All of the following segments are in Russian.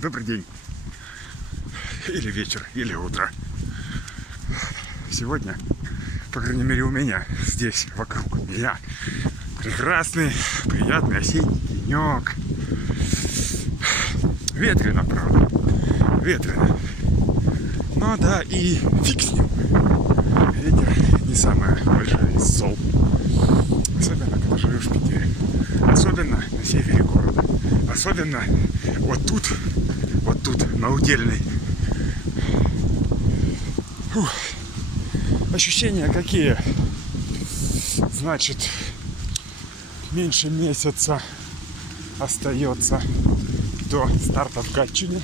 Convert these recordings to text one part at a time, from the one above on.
Добрый день. Или вечер, или утро. Сегодня, по крайней мере у меня, здесь, вокруг меня, прекрасный, приятный осенний денек. Ветрено, правда. Ветрено. Но да, и фиг с ним. Ветер не самое большое из зол. Особенно, когда живешь в Питере. Особенно на севере города. Особенно вот тут, на Удельной. Фух. Ощущения какие? Значит, меньше месяца остается до старта в Гатчине.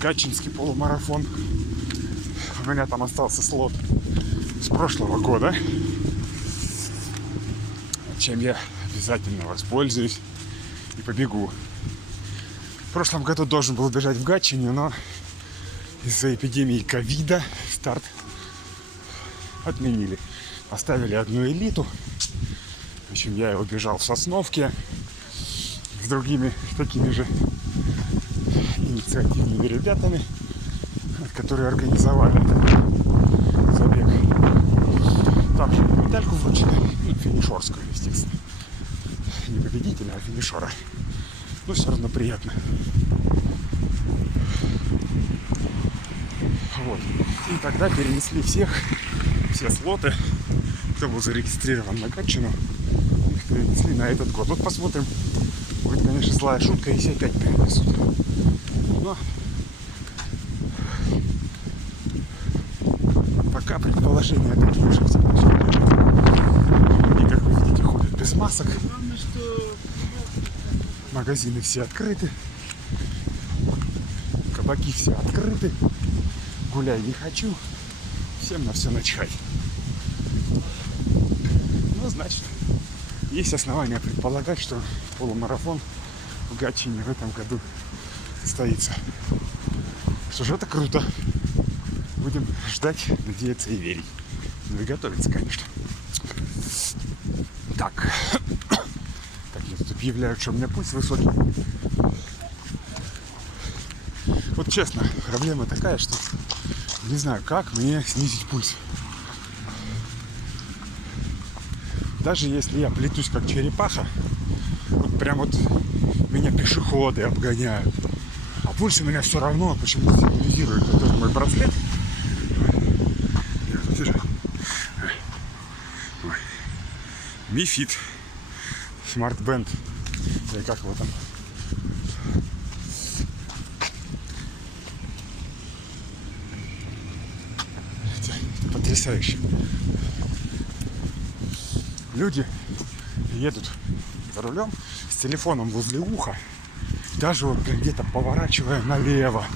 Гатчинский полумарафон. У меня там остался слот с прошлого года, чем я обязательно воспользуюсь и побегу. В прошлом году должен был бежать в Гатчине, но из-за эпидемии ковида старт отменили. Оставили одну элиту. В общем, я его бежал в Сосновке с другими такими же инициативными ребятами, которые организовали этот забег. Там же медальку вручили, финишерскую, естественно. Не победителя, а финишера. Но все равно приятно. Вот. И тогда перенесли все слоты, кто был зарегистрирован на Гатчину, их перенесли на этот год. Вот посмотрим. Будет, конечно, злая шутка, если опять перенесут. Но пока предположения такие, что все начали. И, как вы видите, ходят без масок. Магазины все открыты. Кабаки все открыты. Гуляй не хочу. Всем на все начхать. Ну, значит, есть основания предполагать, что полумарафон в Гатчине в этом году состоится. Что же, это круто. Будем ждать, надеяться и верить. Ну и готовиться, конечно. Так, я тут объявляю, что у меня пульс высокий. Вот честно, проблема такая, что не знаю, как мне снизить пульс. Даже если я плетусь как черепаха, вот прям вот меня пешеходы обгоняют, а пульс у меня все равно почему-то сигнализирует. Это мой браслет. Mi Fit Smart Band. Или как его там? Это потрясающе. Люди едут за рулем с телефоном возле уха, даже вот где-то поворачивая налево,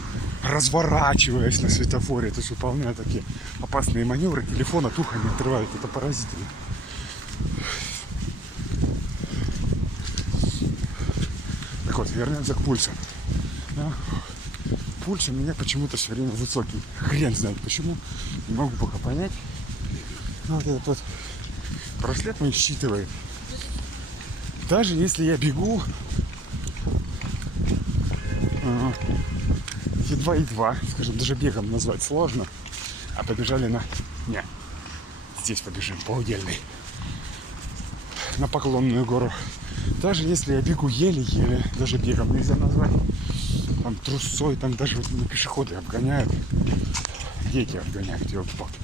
разворачиваясь на светофоре, то есть выполняя такие опасные маневры, телефон от уха не отрывают. Это поразительно. Так вот, вернемся к пульсу. Да. Пульс у меня почему-то все время высокий. Хрен знает почему. Не могу пока понять. Но вот этот вот браслет мой считывает. Даже если я бегу едва-едва, скажем, даже бегом назвать сложно, а побежали на... Не, здесь побежим, по Удельной. На Поклонную гору. Даже если я бегу еле-еле, даже бегом нельзя назвать. Там трусцой, там даже вот пешеходы обгоняют. Дети обгоняют, елки-палки.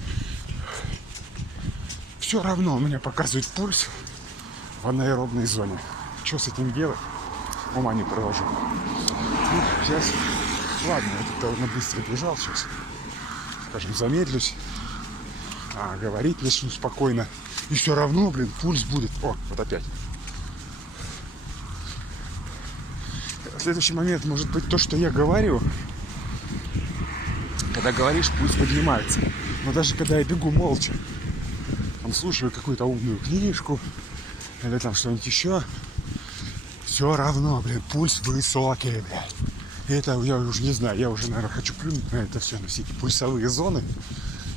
Все равно у меня показывает пульс в анаэробной зоне. Что с этим делать? Ума не приложу. Ну, сейчас, ладно, я тут довольно быстро бежал сейчас. Скажем, замедлюсь. Говорить начну спокойно. И все равно, пульс будет. О, вот опять. Следующий момент может быть то, что я говорю. Когда говоришь, пульс поднимается. Но даже когда я бегу молча, там слушаю какую-то умную книжку или там что-нибудь еще, все равно, пульс высокий, Это я уже не знаю, я уже, наверное, хочу плюнуть на это все, на все эти пульсовые зоны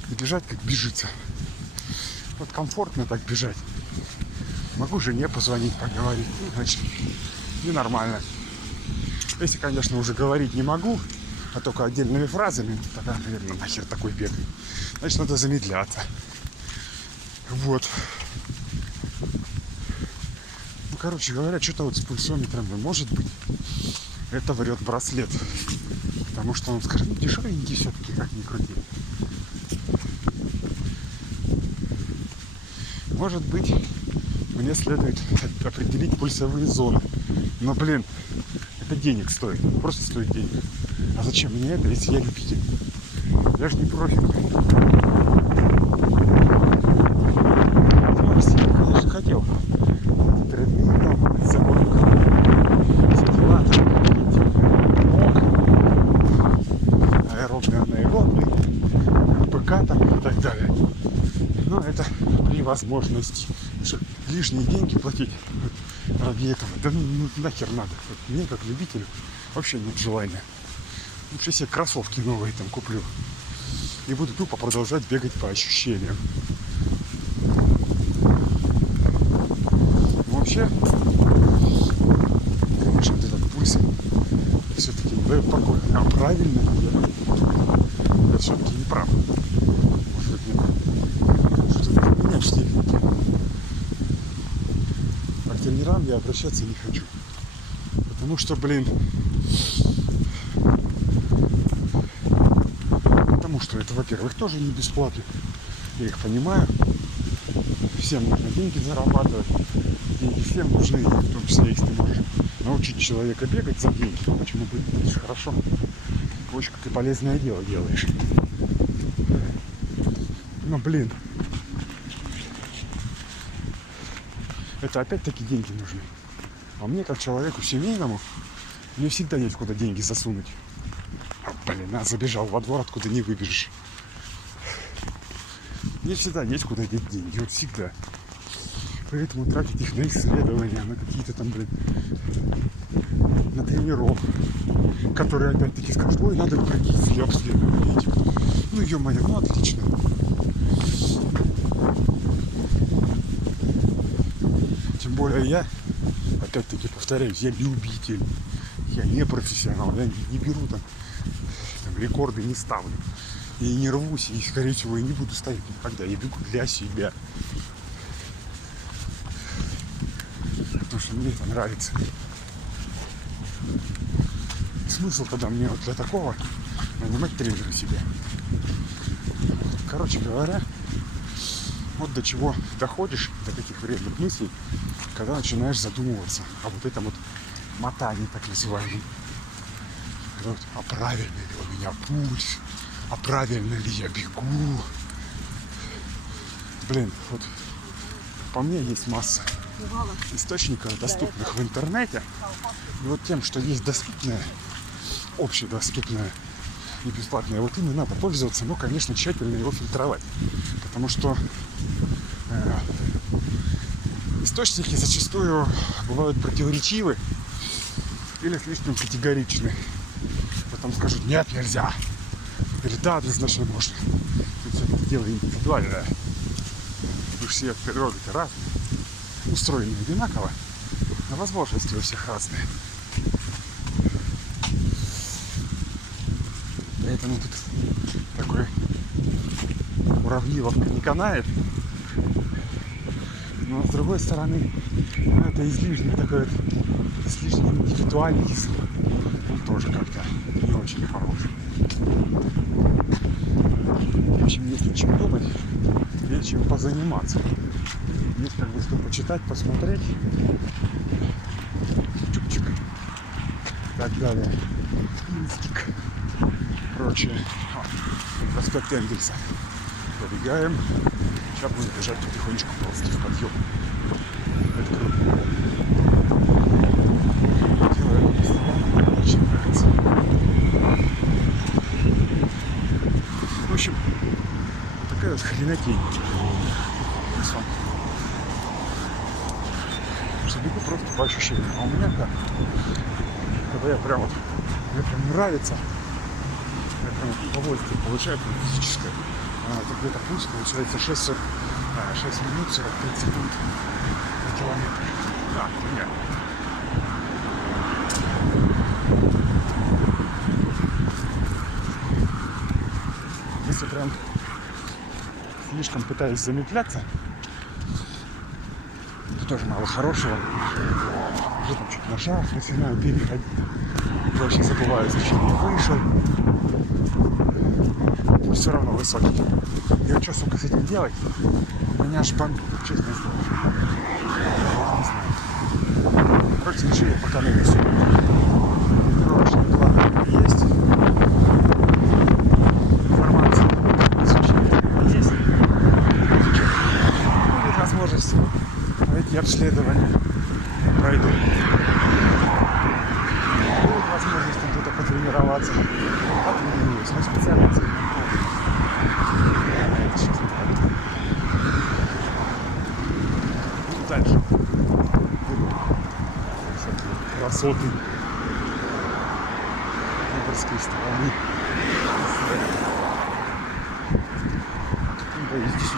и бежать, как бежится. Вот комфортно так бежать. Могу жене позвонить, поговорить. Значит, ненормально. Если, конечно, уже говорить не могу, а только отдельными фразами, тогда, наверное, нахер такой бегай. Значит, надо замедляться. Вот. Ну, короче говоря, что-то вот с пульсометром, может быть, это врет браслет. Потому что он, скажем, дешевенький все-таки, как ни крути. Может быть, мне следует определить пульсовые зоны. Но, блин, это денег стоит. Просто стоит денег. А зачем мне это, если я любитель? Я же не профик. Я, конечно, хотел. Тредмил там, заборник. Все дела там. Аэробный, анаэробный. ПК там и так далее. Но это при возможности. Что лишние деньги платить ради этого. Да ну нахер надо. Вот мне, как любителю, вообще нет желания. Лучше себе кроссовки новые там куплю. И буду тупо продолжать бегать по ощущениям. Вообще, конечно, вот этот пульс все-таки не дает покоя. А правильно я все-таки не прав. Может быть, мне что-то поменять в технике. А к тренерам я обращаться не хочу. Потому что, блин, что это, во-первых, тоже не бесплатно. Я их понимаю. Всем нужно деньги зарабатывать. Деньги всем нужны, в том числе, если ты можешь научить человека бегать за деньги. Почему бы это же хорошо? Очень ты полезное дело делаешь. Но, блин, это опять-таки деньги нужны. А мне, как человеку семейному, мне всегда есть куда деньги засунуть. Блин, забежал во двор, откуда не выбежишь. Мне всегда есть куда деть деньги, вот всегда. Поэтому тратить их на исследования, на какие-то там, блин, на тренировку, которые опять-таки скажут, ой, надо пройти все обследования. Ну, ё-моё, ну отлично. Тем более я, опять-таки повторяюсь, я любитель. Я не профессионал, я не беру там рекорды, не ставлю. И не рвусь, и, скорее всего, и не буду ставить никогда. Я бегу для себя. Потому что мне это нравится. Смысл тогда мне вот для такого нанимать тренера себе. Короче говоря, вот до чего доходишь, до каких вредных мыслей, когда начинаешь задумываться о вот этом вот мотании, так называемом. Вот, а правильно ли у меня пульс? А правильно ли я бегу? Блин, вот по мне есть масса источников, доступных в интернете. И вот тем, что есть доступное, общедоступное и бесплатное, вот ими надо пользоваться, но, конечно, тщательно его фильтровать. Потому что источники зачастую бывают противоречивы или слишком категоричны. Потом скажут, нет, нельзя. Или да, однозначно можно. Тут все-таки дело индивидуальное. Потому что все от природы-то разные. Устроены одинаково, но возможности у всех разные. Поэтому тут такой уравниловка не канает. Но с другой стороны, это излишний такой излишний индивидуализм. Он тоже как-то не очень хорош. В общем, есть о чем думать, есть чем позаниматься. Есть как бы что почитать, посмотреть. Чупчик. И так далее. Инстик. Прочее. Проспект Энгельса. Пробегаем. Сейчас будем бежать потихонечку ползти в подъем. Это круто. Делаем постоянно. Очень нравится. В общем, вот такая вот хренотень. Что бегу просто по ощущениям. А у меня как? Когда я прям вот, мне прям нравится, я прям удовольствие получаю прям физическое. Это где-то пульс получается 6 минут 45 секунд на километр. Да, нет. тренд. Слишком пытаюсь замедляться. Это тоже мало хорошего. Уже там чуть на шаг начинаю переходить. Вообще забываю, зачем я вышел. Пусть все равно высокий. Я что, сука, с этим делать? Меня аж бомбит, честно слово. Я не знаю. Короче, решил я пока найду себе тренировочный план. Есть. Информация изучения есть. Будет возможность эти обследования пройду. Будет возможность где-то потренироваться. Потренируюсь, но специально это сейчас не пойду. И дальше. Красоты Выборгской стороны. Да, и здесь